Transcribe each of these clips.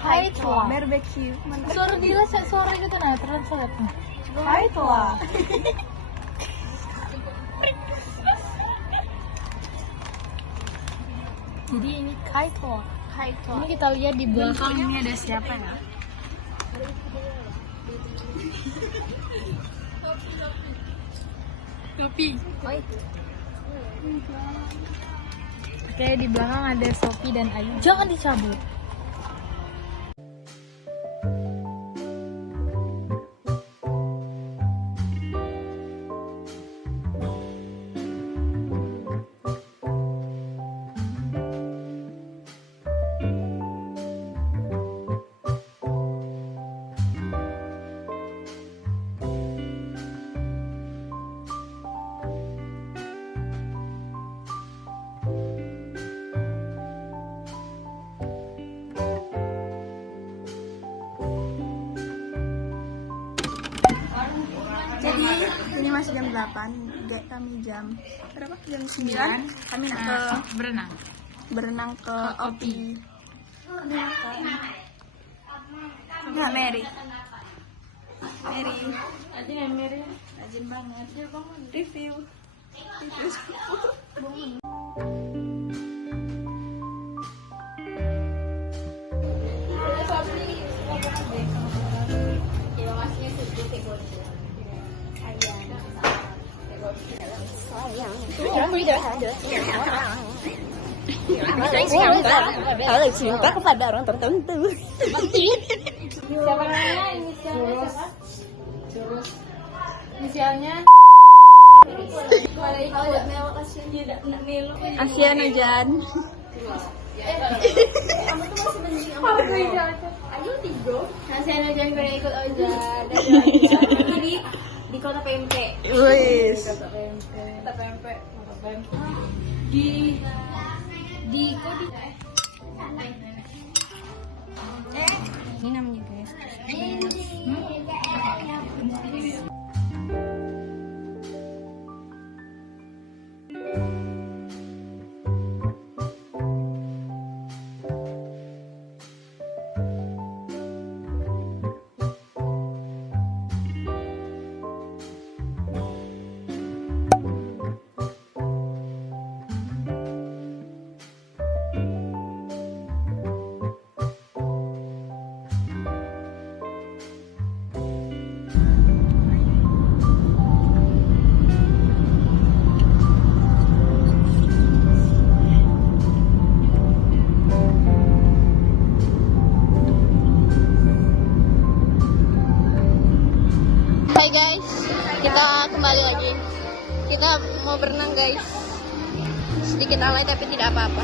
Kaitla barbecue. Suara dia suara gitu nah translate. Kaitla. Jadi ini kaitla. Ini kita lihat di belakang ini ada siapa ya? Topi. Oke, di belakang ada Sophie dan Ayu. Jangan dicabut. Jadi ini masih jam 8, kami jam berapa? Jam 9. Kami nak ke berenang ke Opi. Ya Mary. Rajin banget. Review. Cinta kepada orang tertentu. Siapa namanya? Inisialnya siapa? Inisialnya Asia Najan. Asia Najan kayak ikut aja. Jadi di kota PMP. Wis. Kota PMP. Di kodi. Ini namanya guys. Hai guys, kita kembali lagi. Kita mau berenang guys. Sedikit alay tapi tidak apa-apa.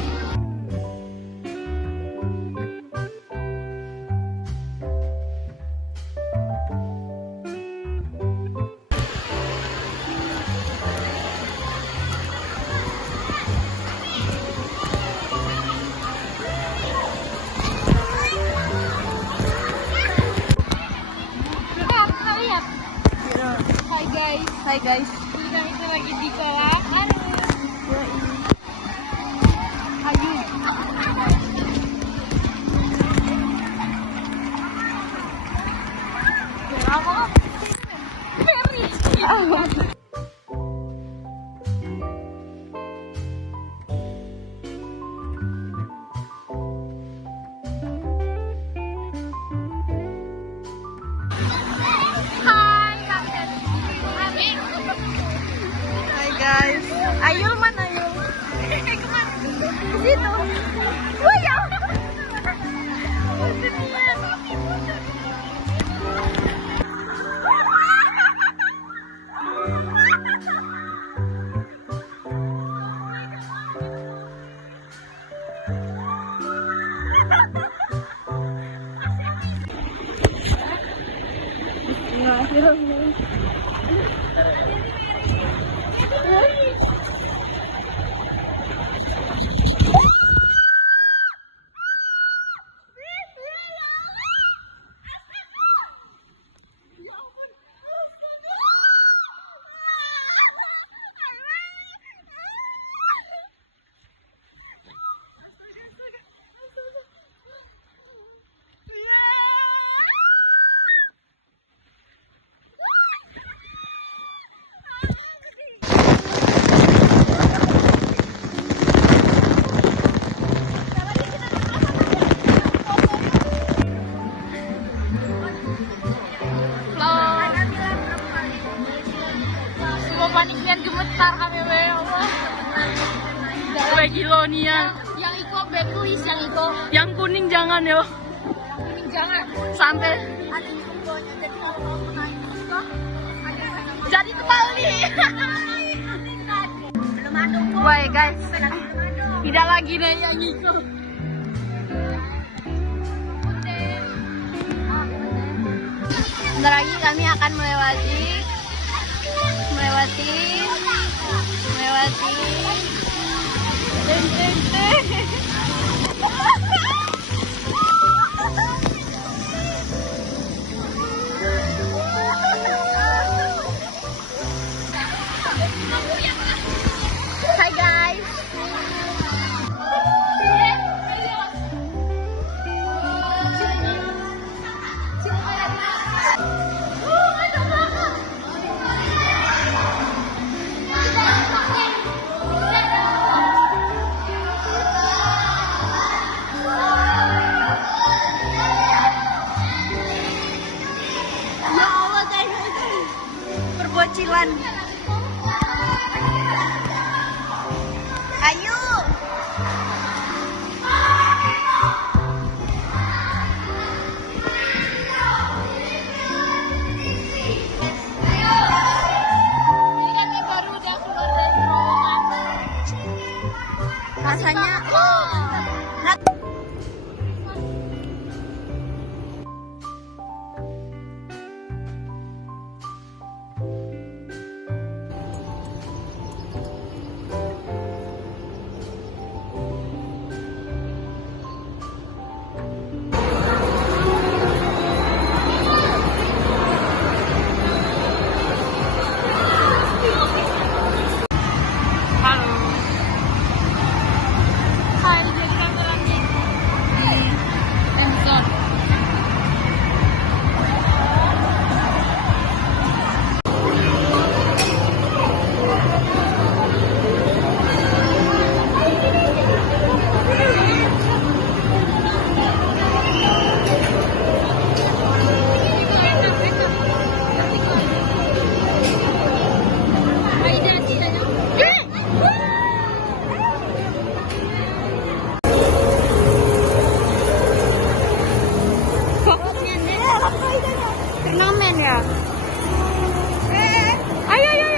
Hai guys. Kita itu lagi di kolam. Ayul mana Ayul? Kemana? Di situ. Wah ya. Panikian gemetar kami ya Allah. Gue gilo nih ya. Yang Iko bad tulis yang Iko. Yang kuning jangan yo. Kuning jangan. Santai. Jadi kembali. Belum ada. Wah guys. Tidak lagi nih yang Iko. Bentar lagi kami akan melewati Hai guys. Cilan. Ayo. Ini kami baru udah keluar dari terowongan. Rasanya turnamen ya. Ayo ayo.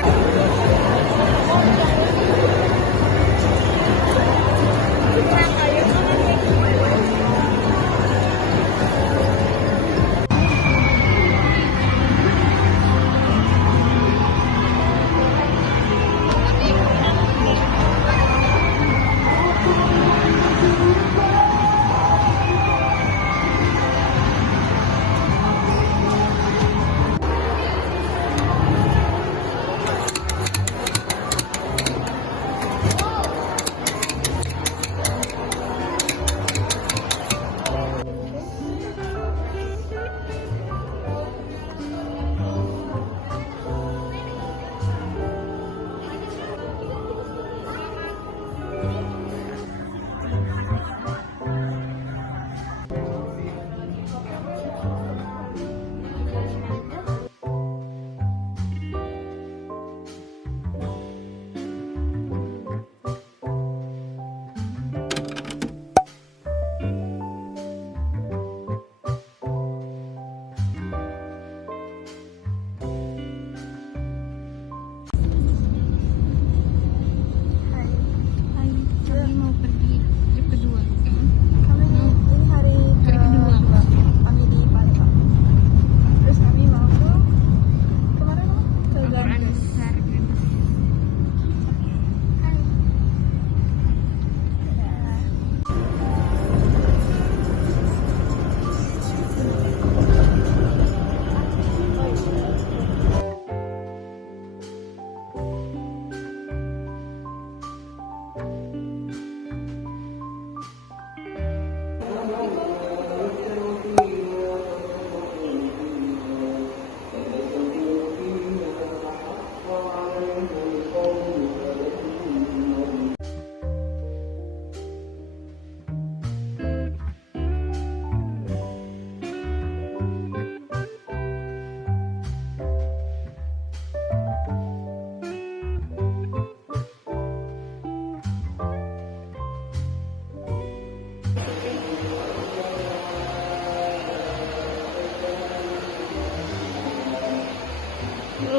Hai.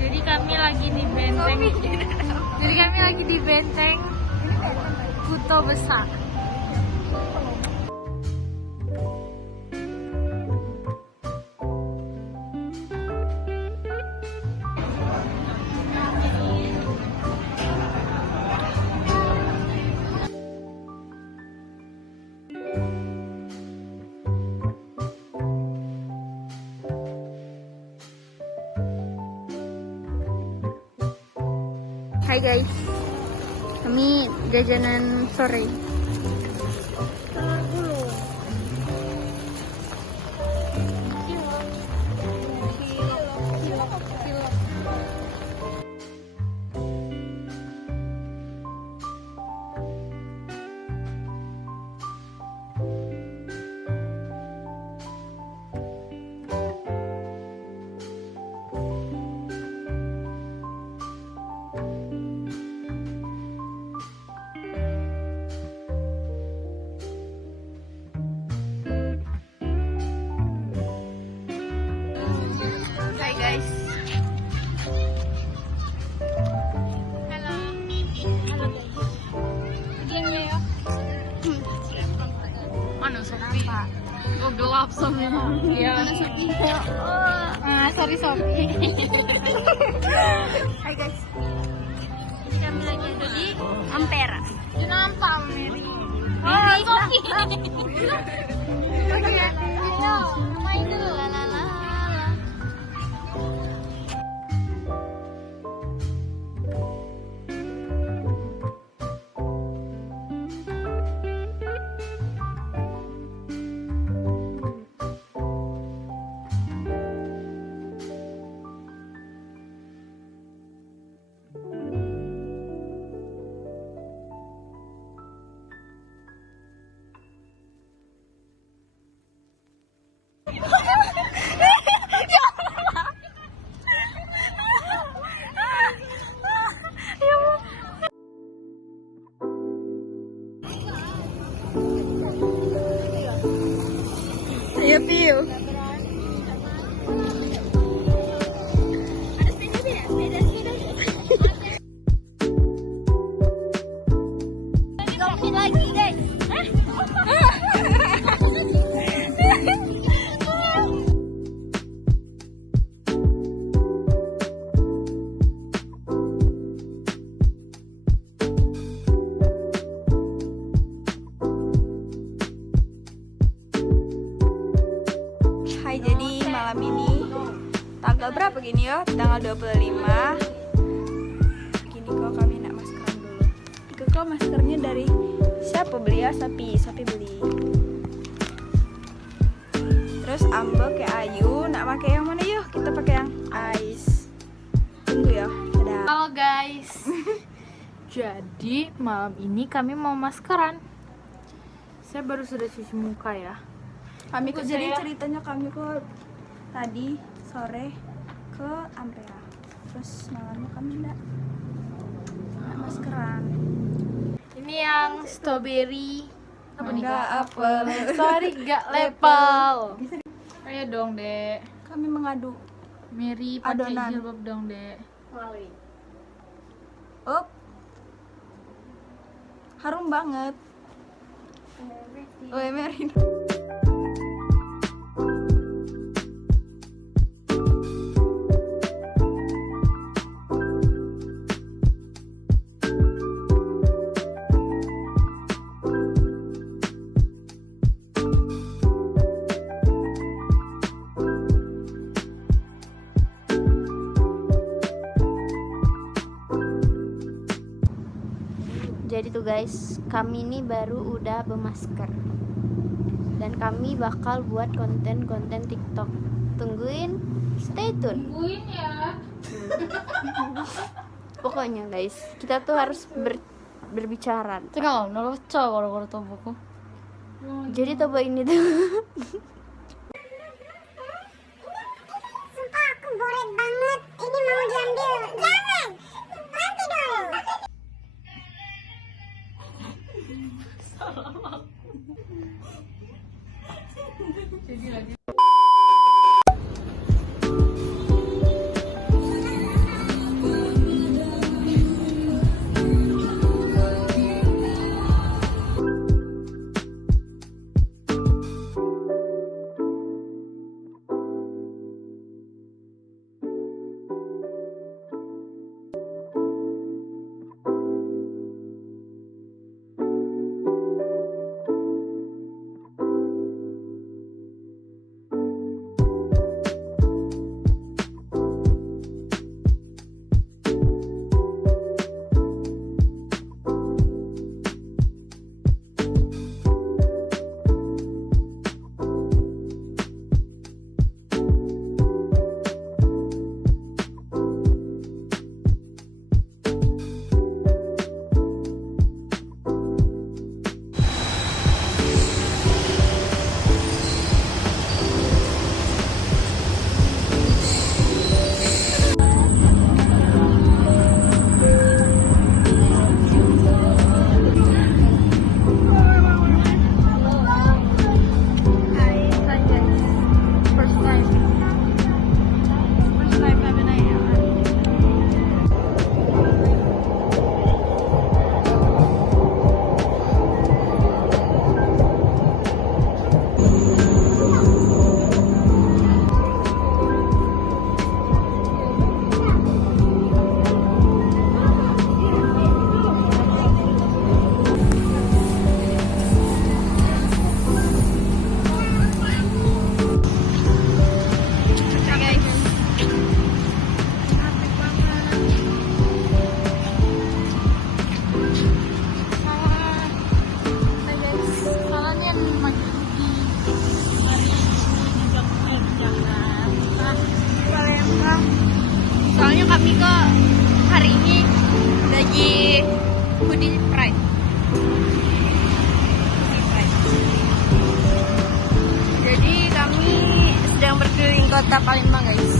Jadi kami lagi di benteng. Jadi kami lagi di benteng Kuto Besar. Hai guys, kami jajanan sore. Hai guys. Halo. Halo guys. Diam ya. Mana Sofi? Oh gelap Sofi. Iya. Sorry Sofi. Hai guys. Kami lagi ada di Ampera. di nampak Mary. Oh, Sofi. Oke. Ayo, main dulu. Lalala. Ayo Piu. Lagi guys. Hai, jadi malam ini tanggal berapa gini ya? Tanggal 25. Gini kok kami nak maskeran dulu. Itu kok maskernya dari siapa beli ya? Sapi beli. Terus Ambo kayak Ayu nak pakai yang mana yuk? Kita pakai yang ice. Jadi malam ini kami mau maskeran. Saya baru sudah cuci muka ya. Kami Ikut jadi saya. ceritanya kami kok tadi sore ke Ampera. Terus malamnya kami enggak maskeran. Ini yang strawberry. Apa nih? Enggak apel. Sorry, gak lepel. Ayo dong, Dek. Kami mengadu. Mary pakai Adonan. jilbab dong, Dek. Up. Harum banget. Oh, Mary. Jadi tuh guys, kami ini baru udah bermasker dan kami bakal buat konten-konten TikTok. Tungguin, stay tune. Tungguin ya. Pokoknya guys, kita tuh harus berbicara. Tengah, nolong cowok kalau tombokku. Jadi coba ini tuh. Sumpah aku boret banget. Ini mau diambil. Jangan. Nanti dulu. Soalnya kami kok hari ini lagi hoodie pride. Jadi kami sedang berkeliling kota Palembang guys.